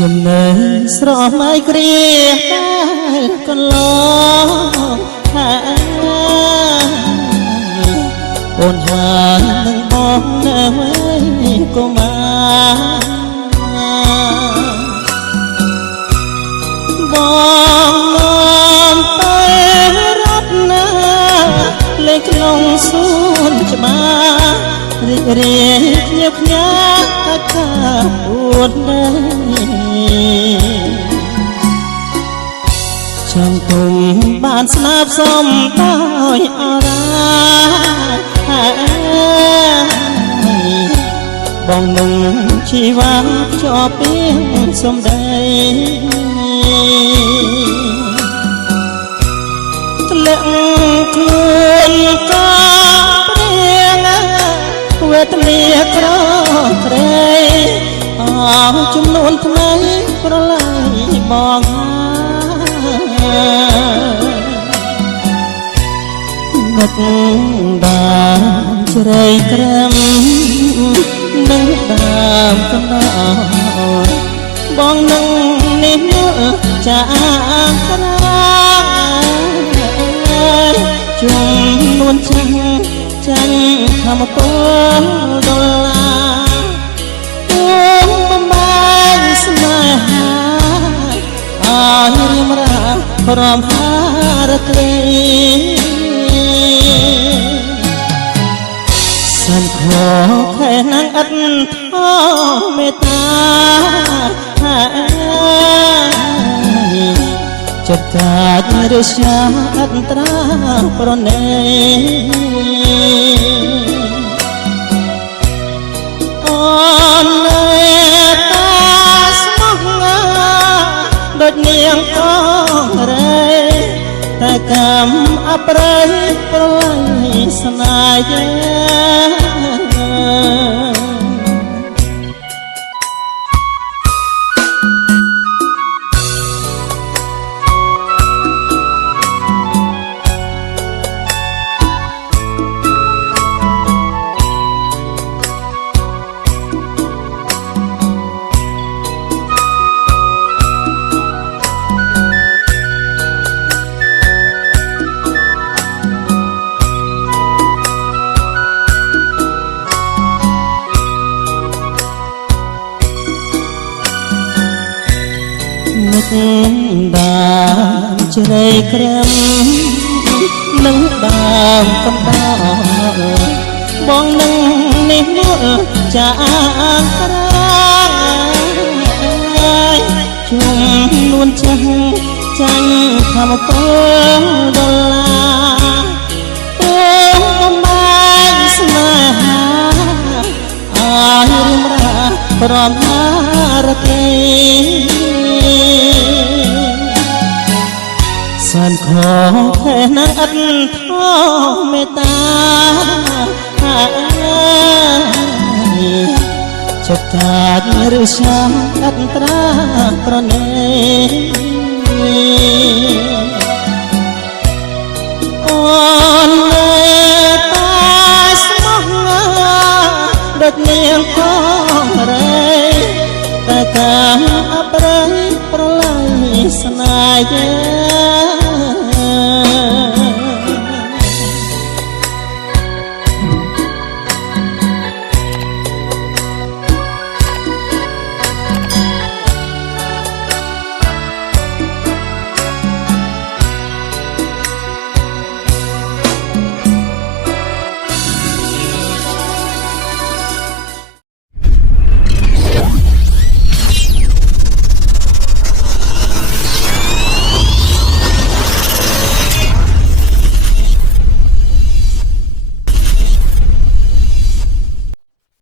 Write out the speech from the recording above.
ខ្ញុំនៅស្រមៃគ្រាដែលកន្លងហើយអូនហើយនឹងបងនៅវិញក៏មកបងនាំទៅរត់ណាលេខក្នុងសួនច្បាររីករាយញាប់ញ៉ាកាពួនចាំគុំបានស្នាប់សុំដោយអរាបងនឹងជីវ៉ាជាប់ពីសំដីធ្លាក់ខ្លួនក៏ព្រៀងវេទនាក្រក្រែអស់ចំនួនថ្ងៃប្រឡាយបងនឹកបានជ្រៃក្រឹមនឹងដើមកណ្ដោបងនឹងនេះចាក្រាជុំនួនចាញ់ធម្មពលដុល្លារបំបែកស្នេហាអស់រៀមរាព្រមហារក្រីសានខោខែណាំងឥតធមេតាចិត្តកាចរិះសាអត់ត្រាប្រណេអូននៅតាស្មោះដូចនាងកងរេតែកម្មអប្រៃប្រឡៃស្នេហានឹកបានជ្រៃក្រឹមនឹងដើមកណ្ដោបងនឹងនេះចាក្រាជុំនួនចាញ់ធម្មពលដុល្លារបំបែកស្នេហាអស់រៀមរាព្រមហារក្រីសានខោខែណាំងឥតធមេតាចិត្តកាចរិះសាអត់ត្រាប្រណេអូននៅតាស្មោះដូចនាងកងរេតែកម្មអប្រៃប្រឡៃស្នេហា